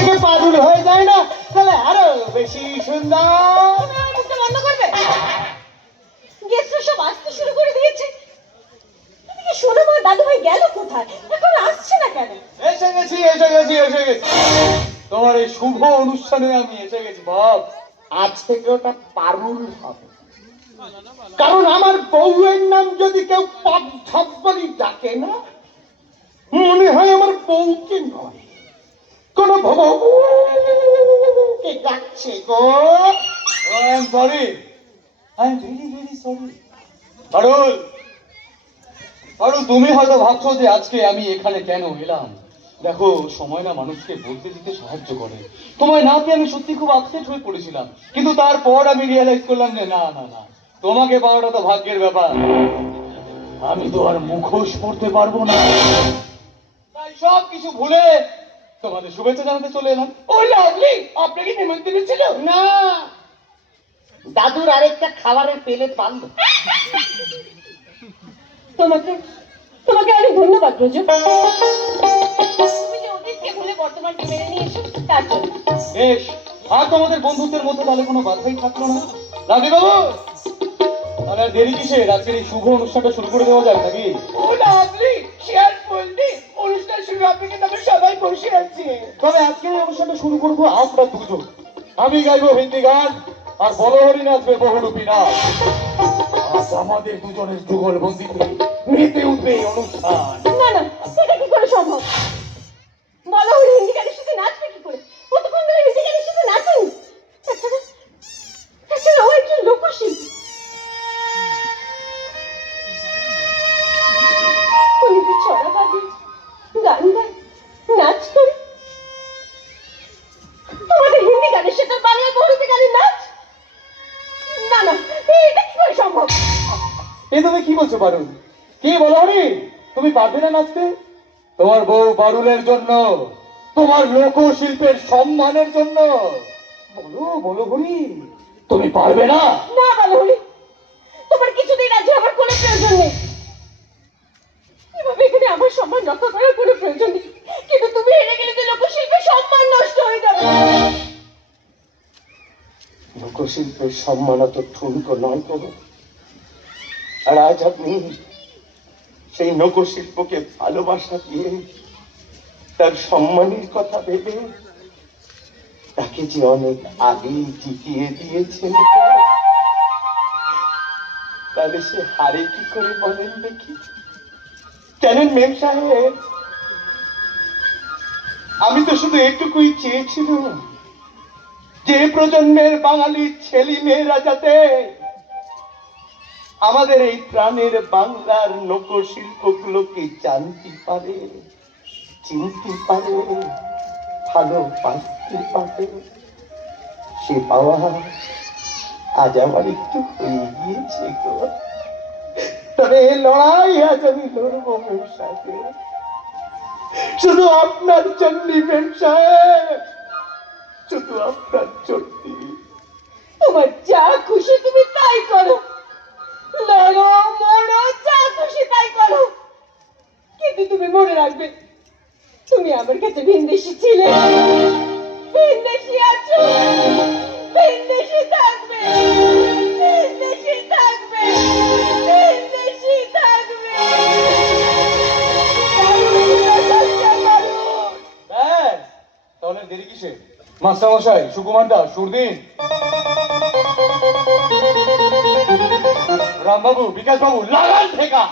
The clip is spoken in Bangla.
দেখে পাগল হয়ে যায় না, তাহলে আরো বেশি সুন্দর। মুখটা বন্ধ করবে? গেস্টরা সব আসতে শুরু করে দিয়েছে। এদিকে সোনা মা দাদু ভাই গেল কোথায়? এখন আসছে না কেন? এসে গেছি এসে গেছি এসে গেছি, তোমার এই শুভ অনুষ্ঠানে আমি এসে গেছি বাপ। আজ থেকে ওটা পারুল হবে, কারণ আমার বউয়ের নাম যদি কেউ পদ্মবলি ডাকে না, মনে হয় আমার বউকে নয়, কোন ভবকে ডাকছে গো। Sorry, I am very very sorry. Parul, Parul, তুমি হয়তো ভাবছো যে আজকে আমি এখানে কেন এলাম। দেখো, সময় না মানুষকে বলতে দিতে সাহায্য করে। তোমায় না পেয়ে আমি সত্যি খুব আপসেট হয়ে পড়েছিলাম, কিন্তু তারপর আমি রিয়েলাইজ করলাম যে না না না, তোমাকে পাওয়াটা তো ভাগ্যের ব্যাপার। আমি তো আর মুখোশ পড়তে পারবো না, তাই সব কিছু ভুলে তোমাদের শুভেচ্ছা জানাতে চলে এলাম। ও লাভলি, আপনাকে নিমন্ত্রণ ছিল না? দাদুর আরেকটা খাবারের প্লেট পারলো। তোমাকে তোমাকে অনেক ধন্যবাদ ব্রজ। তুমি যে অতীতকে ভুলে বর্তমানকে মেনে নিয়েছো তার জন্য। বেশ, আর তোমাদের বন্ধুত্বের মধ্যে তাহলে কোনো বাধাই থাকলো না। রাজি বাবু, তাহলে আর দেরি কিসে, আজকের এই শুভ অনুষ্ঠানটা শুরু করে দেওয়া যাবে নাকি? ও লাভলি, শেয়ার বললি অনুষ্ঠান শুরু হবে, কিন্তু আমরা সবাই বসে আছি। তবে আজকের এই অনুষ্ঠানটা শুরু করবো আমরা দুজন। আমি গাইবো হিন্দি গান, আর বলহরি নাচবে বহুরূপী নাচ। আজ আমাদের দুজনের যুগল বন্দিতে মেতে উঠবে এই অনুষ্ঠান। না না, সেটা কি করে সম্ভব? বলো, ওর হিন্দি গানের সাথে নাচবে কি করে? ও তো কোনদিন হিন্দি গানের সাথে নাচেনি। তাছাড়া ও একজন লোকশিল্পী। উনি তো ছড়া বাজে, গান গায়, নাচ করে। তোমাদের হিন্দি গানের সাথে বাংলা বহুরূপী গানের নাচ? না না, এটা কি করে সম্ভব? এ তুমি কি বলছো পারুল? কি বলহরি, তুমি পারবে না নাচতে? তোমার বউ পারুলের জন্য, তোমার লোকশিল্পের সম্মানের জন্য। বলো বলো হরি, তুমি পারবে না? না বলহরি, তোমার কিছুতেই রাজি হবার কোনো প্রয়োজন নেই। এভাবে এখানে আমার সম্মান রক্ষা করার কোনো প্রয়োজন নেই, কিন্তু তুমি হেরে গেলে যে লোকশিল্পের সম্মান নষ্ট হয়ে যাবে। লোকশিল্পের সম্মান অত ঠুনকো নয় কোনো। আর আজ আপনি সেই লোকশিল্পকে ভালোবাসা দিয়ে তার সম্মানের কথা ভেবে তাকে যে অনেক আগেই জিতিয়ে দিয়েছেন, তাহলে সে হারে কি করে বলেন দেখি? জানেন মেম সাহেব, আমি তো শুধু এটুকুই চেয়েছিলাম যে প্রজন্মের বাঙালি ছেলে মেয়েরা যাতে আমাদের এই প্রাণের বাংলার লোকশিল্পগুলোকে জানতে পারে, চিনতে পারে, ভালোবাসতে পারে। সে পাওয়া আজ আমার একটু হয়ে গিয়েছে গো। তবে এই লড়াই আজ আমি লড়বো মেম সাহেব, শুধু আপনার জন্য মেম সাহেব, শুধু আপনার জন্য। তোমার যা খুশি তুমি তাই করো, লড়ো মরো, যা খুশি তাই করো, কিন্তু তুমি মনে রাখবে তুমি আমার কাছে ভিনদেশী ছিলে, ভিনদেশী আছো, ভিনদেশী থাকবে, ভিনদেশী থাকবে, ভিনদেশী থাকবে। ব্যাস, তাহলে দেরি কিসে? মাস্টার মশাই, সুকুমার দা, সুরদিন, রামবাবু, বিকাশ বাবু, লাগান ঠেকা।